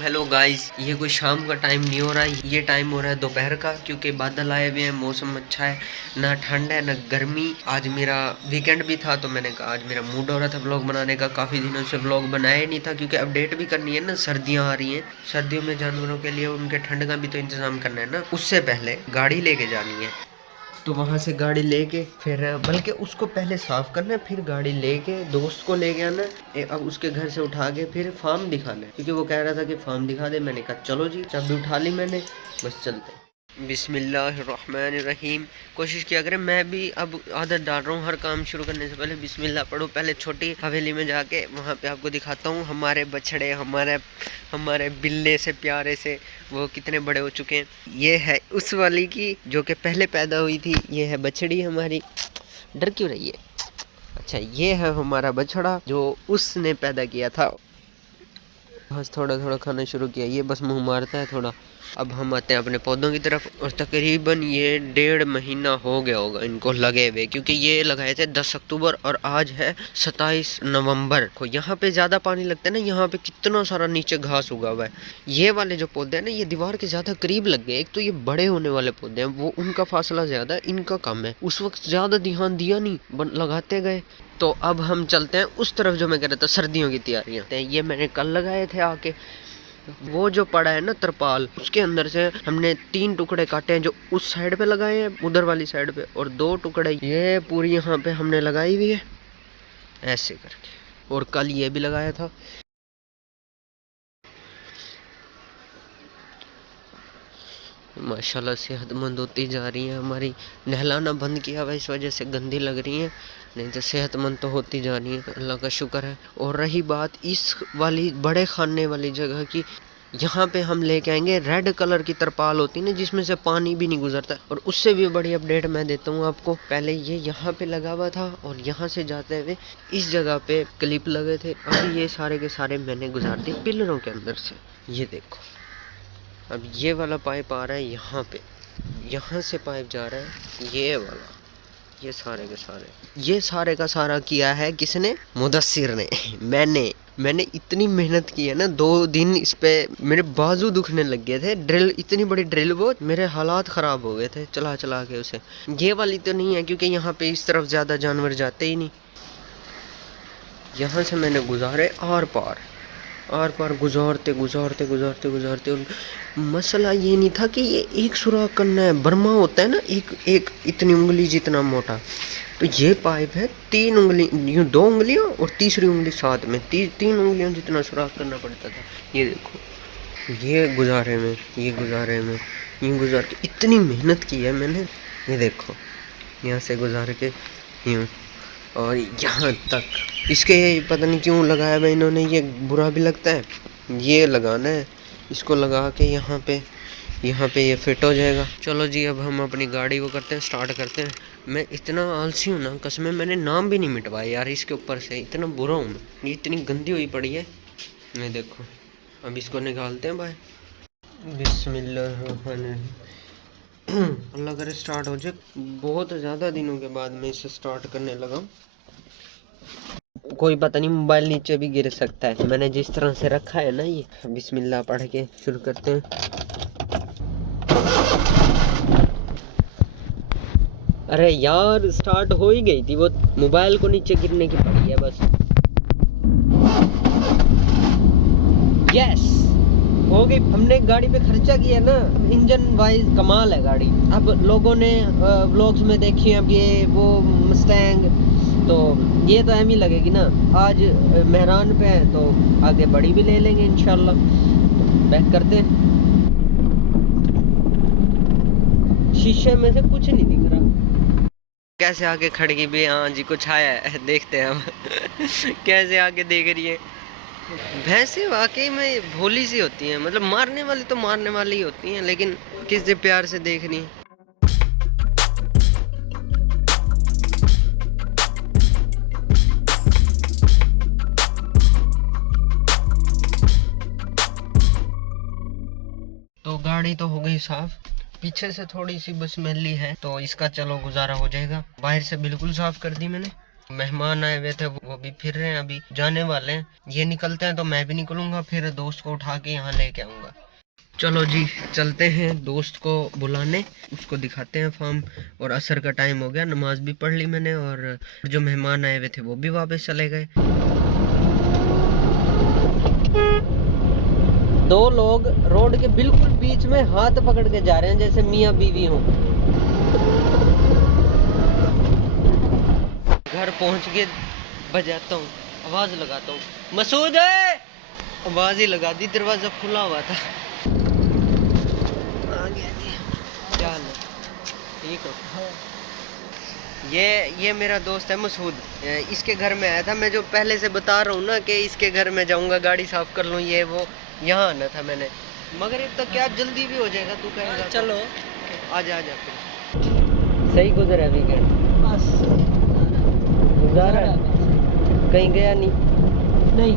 Hello guys, ये कोई शाम का टाइम नहीं हो रहा है, ये टाइम हो रहा है दोपहर का, क्योंकि बादल आए हुए हैं, मौसम अच्छा है, ना ठंड है ना गर्मी। आज मेरा वीकेंड भी था तो मैंने कहा आज मेरा मूड हो रहा था व्लॉग बनाने का। काफ़ी दिनों से व्लॉग बनाया ही नहीं था, क्योंकि अपडेट भी करनी है ना, सर्दियाँ आ रही हैं। सर्दियों में जानवरों के लिए उनके ठंड का भी तो इंतज़ाम करना है ना। उससे पहले गाड़ी लेके जानी है, तो वहाँ से गाड़ी लेके फिर बल्कि उसको पहले साफ़ करना है, फिर गाड़ी लेके दोस्त को लेके आना है। अब उसके घर से उठा के फिर फार्म दिखाना है, क्योंकि वो कह रहा था कि फार्म दिखा दे। मैंने कहा चलो जी, चाबी उठा ली मैंने, बस चलते। बिस्मिल्लाहिर्रहमानिर्रहीम। कोशिश किया करें, मैं भी अब आदत डाल रहा हूँ हर काम शुरू करने से पहले बिस्मिल्लाह पढ़ो। पहले छोटी हवेली में जाके वहाँ पे आपको दिखाता हूँ हमारे बछड़े, हमारे हमारे बिल्ले से प्यारे से वो कितने बड़े हो चुके हैं। ये है उस वाली की जो कि पहले पैदा हुई थी, ये है बछड़ी हमारी। डर क्यों रही है? अच्छा, ये है हमारा बछड़ा जो उसने पैदा किया था। बस थोड़ा थोड़ा खाना शुरू किया, ये बस मुंह मारता है थोड़ा। अब हम आते हैं अपने पौधों की तरफ, और तकरीबन ये 1.5 महीना हो गया होगा इनको लगे हुए, क्योंकि ये लगाए थे 10 अक्टूबर और आज है 27 नवंबर को। यहाँ पे ज़्यादा पानी लगता है ना, यहाँ पे कितना सारा नीचे घास उगा हुआ है। ये वाले जो पौधे हैं ना, ये दीवार के ज़्यादा करीब लग गए। एक तो ये बड़े होने वाले पौधे हैं, वो उनका फासला ज़्यादा है, इनका कम है। उस वक्त ज़्यादा ध्यान दिया नहीं, लगाते गए। तो अब हम चलते हैं उस तरफ जो मैं कह रहा था, सर्दियों की तैयारियां। ये मैंने कल लगाए थे आके, वो जो पड़ा है ना तरपाल, उसके अंदर से हमने 3 टुकड़े काटे हैं, जो उस साइड पे लगाए हैं उधर वाली साइड पे, और 2 टुकड़े ये पूरी यहाँ पे हमने लगाई हुई है ऐसे करके। और कल ये भी लगाया था। माशाल्लाह सेहतमंद होती जा रही है हमारी। नहलाना बंद किया हुआ, इस वजह से गंदी लग रही है, नहीं तो सेहतमंद तो होती जा रही है, अल्लाह का शुक्र है। और रही बात इस वाली बड़े खाने वाली जगह की, यहाँ पे हम लेके आएंगे रेड कलर की तरपाल होती है ना, जिसमें से पानी भी नहीं गुजरता। और उससे भी बड़ी अपडेट मैं देता हूँ आपको। पहले ये यहाँ पे लगा हुआ था, और यहाँ से जाते हुए इस जगह पे क्लिप लगे थे। अभी ये सारे के सारे मैंने गुजार दिए पिलरों के अंदर से। ये देखो, अब ये वाला पाइप आ रहा है यहाँ पे, यहाँ से पाइप जा रहा है ये वाला। ये सारे का सारा किया है किसने? मुदस्सिर ने। मैंने इतनी मेहनत की है ना, 2 दिन इस पे मेरे बाजू दुखने लग गए थे। ड्रिल, इतनी बड़ी ड्रिल, वो मेरे हालात ख़राब हो गए थे चला चला के उसे। ये वाली तो नहीं है, क्योंकि यहाँ पे इस तरफ ज़्यादा जानवर जाते ही नहीं। यहाँ से मैंने गुजारे आर पार गुजारते गुजारते गुजारते गुजारते। और मसला ये नहीं था कि ये एक सुराख करना है, बर्मा होता है ना, एक एक इतनी उंगली जितना मोटा। तो ये पाइप है 3 उंगली, यूँ 2 उंगलियाँ और तीसरी उंगली साथ में, 3 उंगलियों जितना सुराख करना पड़ता था। ये देखो, ये गुजार के इतनी मेहनत की है मैंने। ये देखो, यहाँ से गुजार के यूँ और यहाँ तक। इसके पता नहीं क्यों लगाया भाई इन्होंने, ये बुरा भी लगता है। ये लगाना है, इसको लगा के यहाँ पे ये फिट हो जाएगा। चलो जी, अब हम अपनी गाड़ी वो करते हैं, स्टार्ट करते हैं। मैं इतना आलसी हूँ ना, कसम, मैंने नाम भी नहीं मिटवाया यार इसके ऊपर से, इतना बुरा हूँ मैं। ये इतनी गंदी हुई पड़ी है। मैं देखो, अब इसको निकालते हैं भाई। बिस्मिल्लाह। अल्लाह करे स्टार्ट हो जाए। बहुत ज़्यादा दिनों के बाद मैं इसे स्टार्ट करने लगा। कोई पता नहीं, मोबाइल नीचे भी गिर सकता है। मैंने जिस तरह से रखा है ना, ये बिस्मिल्लाह पढ़ के शुरू करते हैं। अरे यार, स्टार्ट हो ही गई थी, वो मोबाइल को नीचे गिरने की पड़ी है बस। यस, हो गई। हमने गाड़ी पे खर्चा किया ना, इंजन वाइज कमाल है गाड़ी। अब लोगों ने व्लॉग्स में देखी अब ये वो मस्टैंग, तो ये तो अहम ही लगेगी ना। आज मेहरान पे है तो आगे बड़ी भी ले लेंगे इंशाल्लाह। बैक करते हैं। शीशे में से कुछ नहीं दिख रहा, कैसे आगे खड़ गई भी। हाँ जी, कुछ आया है, देखते हैं हम। कैसे आगे देख रही है। भैंसें वाकई में भोली सी होती हैं, मतलब मारने वाली तो मारने वाली ही होती हैं, लेकिन किस प्यार से देख रही हैं। तो गाड़ी तो हो गई साफ, पीछे से थोड़ी सी बस मैली है, तो इसका चलो गुजारा हो जाएगा। बाहर से बिल्कुल साफ कर दी मैंने, मेहमान आए हुए थे, वो भी फिर रहे हैं, अभी जाने वाले हैं। ये निकलते हैं तो मैं भी निकलूंगा, फिर दोस्त को उठा के यहाँ लेके आऊँगा। चलो जी चलते हैं दोस्त को बुलाने, उसको दिखाते हैं फार्म। और असर का टाइम हो गया, नमाज भी पढ़ ली मैंने, और जो मेहमान आए हुए थे वो भी वापस चले गए। दो लोग रोड के बिल्कुल बीच में हाथ पकड़ के जा रहे हैं जैसे मियाँ बीवी हों। घर पहुंच के बजाता हूँ, आवाज लगाता हूँ, मसूद है। आवाज ही लगा दी, दरवाजा खुला हुआ था। आ गया जी, क्या हाल है? ठीक हो? ये मेरा दोस्त है मसूद, इसके घर में आया था मैं, जो पहले से बता रहा हूँ ना कि इसके घर में जाऊंगा, गाड़ी साफ कर लूँ, ये वो। यहाँ आना था मैंने, मगर अब तक क्या जल्दी भी हो जाएगा, तू कहेगा? चलो आजा फिर। सही गुजरा वीकेंड? बस गुजारा है, कहीं गया नहीं?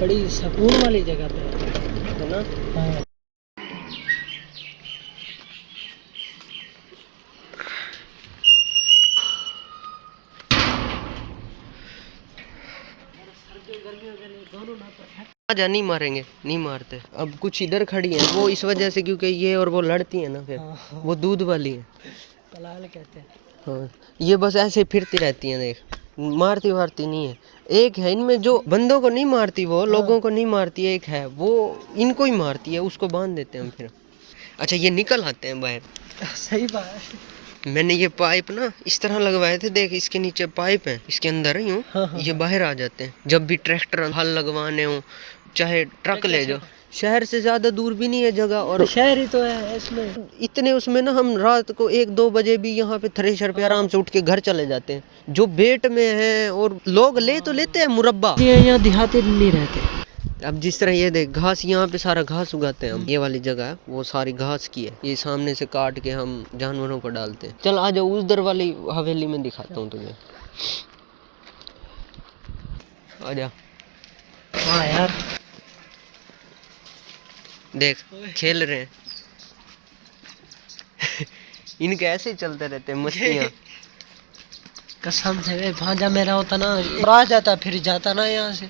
बड़ी सुकून वाली जगह पे है ना? हाँ। आजा, नहीं मारेंगे, नहीं मारते। अब कुछ इधर खड़ी हैं वो इस वजह से क्योंकि ये और वो लड़ती है ना, फिर वो दूध वाली है, कलाल कहते हैं। हाँ, ये बस ऐसे फिरती रहती हैं, देख, मारती वारती नहीं है। एक है इनमें जो बंदों को नहीं मारती, वो लोगों को नहीं मारती, एक है वो इनको ही मारती है, उसको बांध देते हैं हम फिर। अच्छा ये निकल आते हैं बाहर। सही बात। मैंने ये पाइप ना इस तरह लगवाए थे, देख इसके नीचे पाइप है, इसके अंदर ही हूँ। हाँ। ये बाहर आ जाते हैं जब भी ट्रैक्टर हल लगवाने हो, चाहे ट्रक ले जाओ। शहर से ज्यादा दूर भी नहीं है जगह, और शहर ही तो है इसमें। इतने उसमें ना हम रात को 1-2 बजे भी यहाँ पे थ्रेशर पे आराम से उठ के घर चले जाते हैं, जो बेट में है। और लोग ले तो लेते हैं मुरब्बा, यहाँ देहाती नहीं रहते। अब जिस तरह ये देख घास, यहाँ पे सारा घास उगाते हैं हम, ये वाली जगह है वो सारी घास की है, ये सामने से काट के हम जानवरों को डालते हैं। चल आ जाओ, उधर वाली हवेली में दिखाता हूँ तुझे, आ जा। हाँ यार देख खेल रहे हैं इनके ऐसे ही चलते रहते हैं मस्तियाँ। कसम से भांजा मेरा होता ना, आ जाता फिर जाता ना यहाँ से।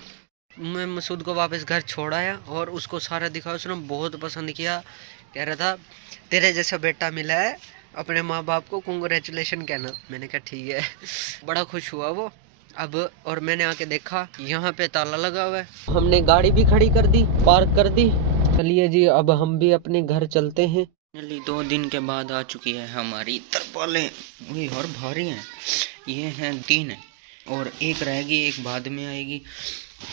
मैं मसूद को वापस घर छोड़ आया और उसको सारा दिखा, उसने बहुत पसंद किया, कह रहा था तेरे जैसा बेटा मिला है, अपने माँ बाप को कांग्रेचुलेशन कहना। मैंने कहा ठीक है बड़ा खुश हुआ वो। अब और मैंने आके देखा यहाँ पे ताला लगा हुआ है, हमने गाड़ी भी खड़ी कर दी, पार्क कर दी। चलिए जी अब हम भी अपने घर चलते हैं। 2 दिन के बाद आ चुकी है हमारी तरपालें, और भारी हैं, ये हैं 3 है और एक रहेगी, एक बाद में आएगी।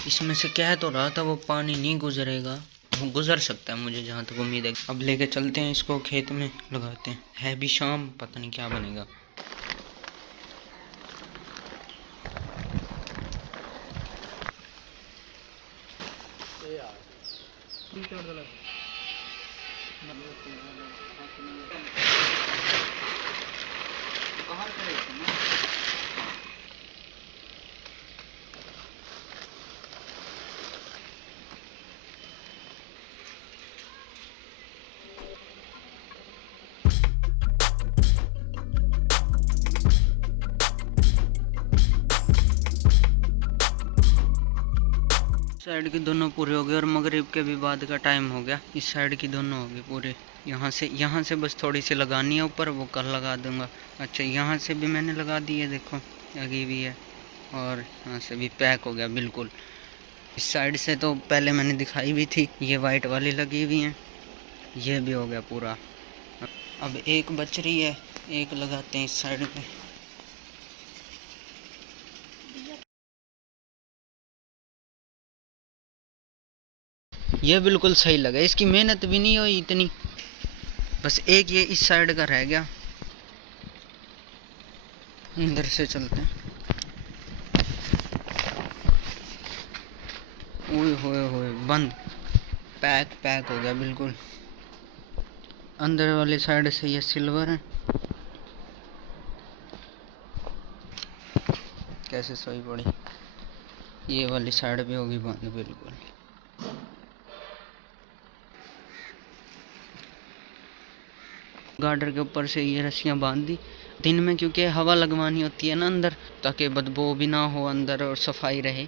इसमें से कह तो रहा था वो पानी नहीं गुजरेगा, वो गुजर सकता है मुझे जहाँ तक उम्मीद है। अब लेके चलते हैं इसको, खेत में लगाते हैं, है भी शाम, पता नहीं क्या बनेगा। साइड की दोनों पूरे हो गए और मगरिब के भी बाद का टाइम हो गया, इस साइड की दोनों हो गए पूरे। यहाँ से बस थोड़ी सी लगानी है ऊपर, वो कल लगा दूंगा। अच्छा यहाँ से भी मैंने लगा दी है, देखो लगी हुई है, और यहाँ से भी पैक हो गया बिल्कुल। इस साइड से तो पहले मैंने दिखाई भी थी, ये वाइट वाली लगी हुई हैं, ये भी हो गया पूरा। अब एक बच रही है, एक लगाते हैं इस साइड पे। ये बिल्कुल सही लगा, इसकी मेहनत भी नहीं हुई इतनी, बस एक ये इस साइड का रह गया। अंदर से चलते हैं। ओए होए बंद, पैक हो गया बिल्कुल। अंदर वाली साइड से ये सिल्वर है, कैसे सोई पड़ी। ये वाली साइड भी होगी बंद बिल्कुल। गार्डर के ऊपर से ये रस्सियाँ बांध दी दिन में, क्योंकि हवा लगवानी होती है ना अंदर, ताकि बदबू भी ना हो अंदर और सफाई रहे।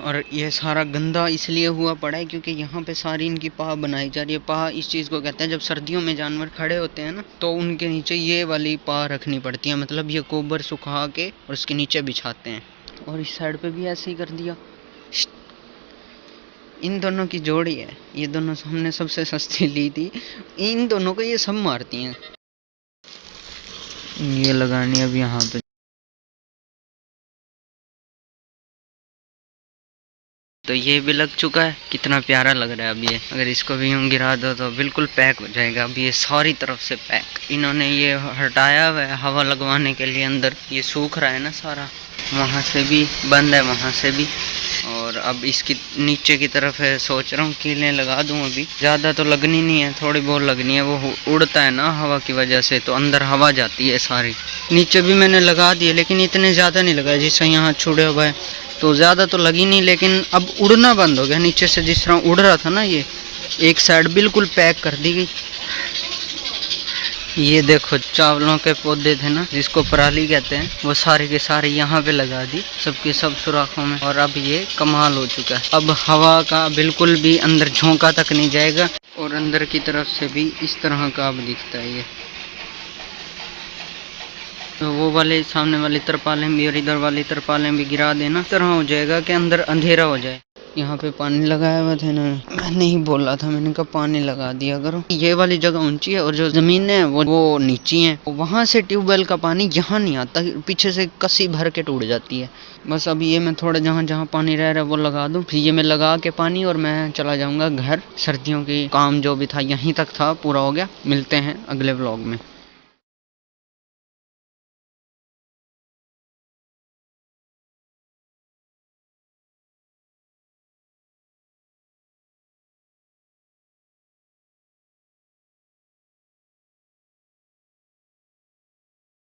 और ये सारा गंदा इसलिए हुआ पड़ा है क्योंकि यहाँ पे सारी इनकी पाह बनाई जा रही है। पाह इस चीज़ को कहते हैं, जब सर्दियों में जानवर खड़े होते हैं ना, तो उनके नीचे ये वाली पाह रखनी पड़ती है। मतलब ये गोबर सुखा के और उसके नीचे बिछाते हैं। और इस साइड पे भी ऐसे ही कर दिया। इन दोनों की जोड़ी है, ये दोनों हमने सबसे सस्ती ली थी। इन दोनों को ये सब मारती हैं। ये लगानी अब यहाँ पे। तो ये भी लग चुका है, कितना प्यारा लग रहा है। अब ये अगर इसको भी यूँ गिरा दो तो बिल्कुल पैक हो जाएगा। अब ये सारी तरफ से पैक। इन्होंने ये हटाया हुआ है हवा लगवाने के लिए। अंदर ये सूख रहा है ना सारा, वहाँ से भी बंद है, वहाँ से भी। और अब इसकी नीचे की तरफ है, सोच रहा हूँ कीलें लगा दूँ। अभी ज़्यादा तो लगनी नहीं है, थोड़ी बहुत लगनी है। वो उड़ता है ना हवा की वजह से, तो अंदर हवा जाती है सारी। नीचे भी मैंने लगा दिए, लेकिन इतने ज़्यादा नहीं लगाए जिससे यहाँ छुड़े हुआ है, तो ज़्यादा तो लगी नहीं। लेकिन अब उड़ना बंद हो गया नीचे से। जिस तरह उड़ रहा था ना, ये एक साइड बिल्कुल पैक कर दी गई। ये देखो चावलों के पौधे थे ना, जिसको पराली कहते हैं, वो सारे के सारे यहाँ पे लगा दी, सबके सब सुराखों में। और अब ये कमाल हो चुका है। अब हवा का बिल्कुल भी अंदर झोंका तक नहीं जाएगा। और अंदर की तरफ से भी इस तरह का अब दिखता है ये। तो वो वाले सामने वाली तरपालें भी और इधर वाली तरपालें भी गिरा देना। इस तरह हो जाएगा कि अंदर अंधेरा हो जाए। यहाँ पे पानी लगाया हुआ था ना, मैंने ही बोला था, मैंने कहा पानी लगा दिया करो। ये वाली जगह ऊंची है और जो जमीन है वो नीची है। वहाँ से ट्यूबवेल का पानी यहाँ नहीं आता, पीछे से कसी भर के टूट जाती है। बस अब ये मैं थोड़ा जहाँ जहाँ पानी रह रहा है वो लगा दूँ, फिर ये मैं लगा के पानी और मैं चला जाऊँगा घर। सर्दियों की काम जो भी था यहीं तक था, पूरा हो गया। मिलते हैं अगले व्लॉग में।